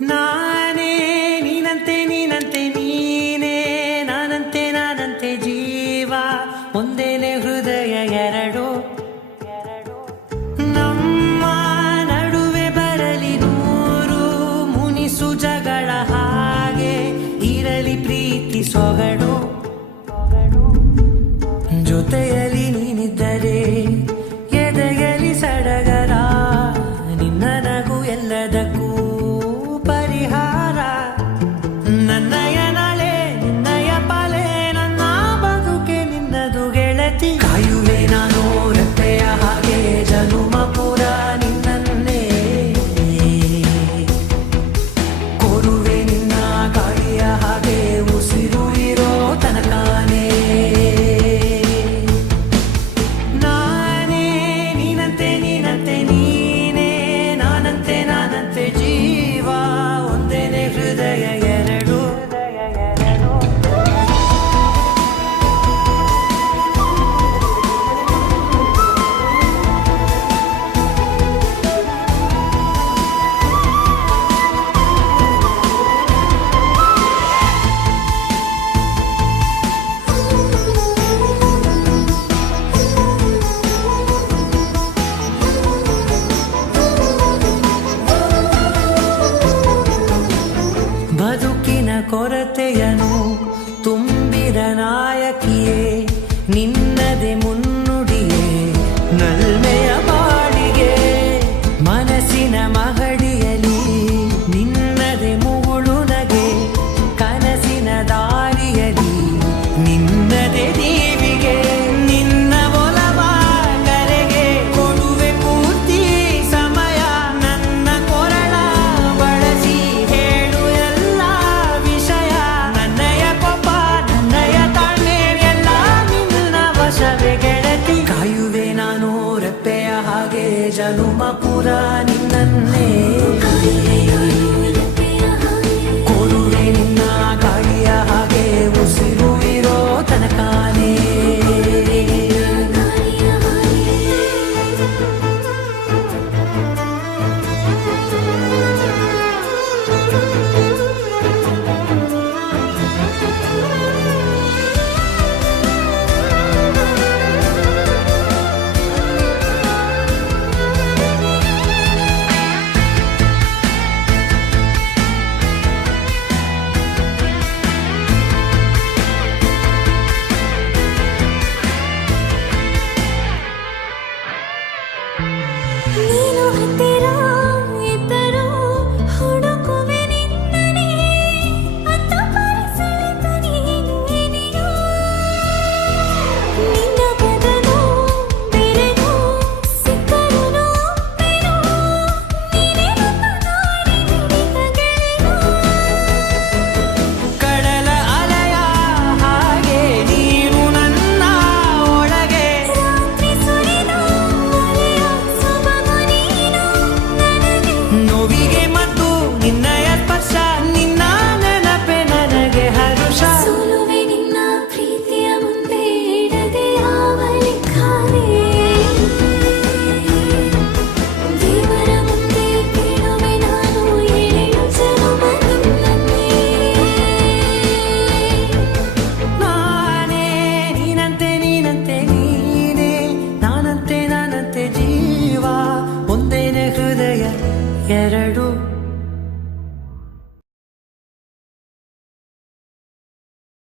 ನಾನೇ ನೀನಂತೆ ನೀನಂತೆ ನೀನೇ ನಾನಂತೆ ನಾನಂತೆ ಜೀವ ಒಂದೇನೆ ಹೃದಯ ಎರಡು ನಮ್ಮ ನಡುವೆ ಬರಲಿ ನೂರು ಮುನಿಸು ಜಗಳ ಹಾಗೆ ಇರಲಿ ಪ್ರೀತಿ ಸೊಗಡು ಜೊತೆಯಲ್ಲಿ ನೀನಿದ್ದರೆ ಎದೆಯಲಿ ಸಡಗರ ನಿನ್ನ ನಗು ಎಲ್ಲದಕ್ಕೂ ಪರಿಹಾರ ನನ್ನಯ ನಾಳೆ ನಿನ್ನಯ ಪಾಲೆ ನನ್ನ ಬದುಕೆ ನಿನ್ನದು ಗೆಳತಿ ಕಾಯುವೆ ನಾನು ರೆಪ್ಪೆಯ ಹಾಗೆ ಜನುಮ ಪುರ ನಿನ್ನನ್ನೇ ಕೋರುವೆ ನಿನ್ನ ಗಾಳಿಯ ಹಾಗೆ ಉಸಿರು ಇರೋ ತನಕಾನೇ ನಾನೇ ನೀನಂತೆ ನೀನಂತೆ ನೀನೇ ನಾನಂತೆ ನಾನಂತೆ ಜೀವ ಒಂದೇನೆ ಹೃದಯ ಎರಡು ಬದುಕಿನ ಕೊರತೆಯನು ತುಂಬಿದ ನಾಯಕಿಯೇ ನಿನ್ನದೆ ಮುನ್ನುಡಿಯೇ ನಲ್ಮೆಯ ಬಾಳಿಗೆ ಮನಸ್ಸಿನ ಮಹಡಿಯಲಿ ನಿನ್ನದೆ ಮುಗುಳು ನಗೆ ಕನಸಿನ ದಾರಿಯಲಿ ನಿನ್ನದೆ ದೀವಿಗೆ ನಿನ್ನ ಒಲವ ಕರೆಗೆ ಕೊಡುವೆ ಪೂರ್ತಿ ಸಮಯ ನನ್ನ ಕೊರಳ ಬಳಸಿ ಹೇಳು ಎಲ್ಲ ವಿಷಯ ನನ್ನಯ ಕೋಪ ನನ್ನಯ ತಾಳ್ಮೆ ಎಲ್ಲ ನಿನ್ನ ವಶವೇ ಗೆಳತಿ ಕಾಯುವೆ ನಾನು ರೆಪ್ಪೆಯ ಹಾಗೆ ಜನುಮ ಪುರ ನಿನ್ನನ್ನೇ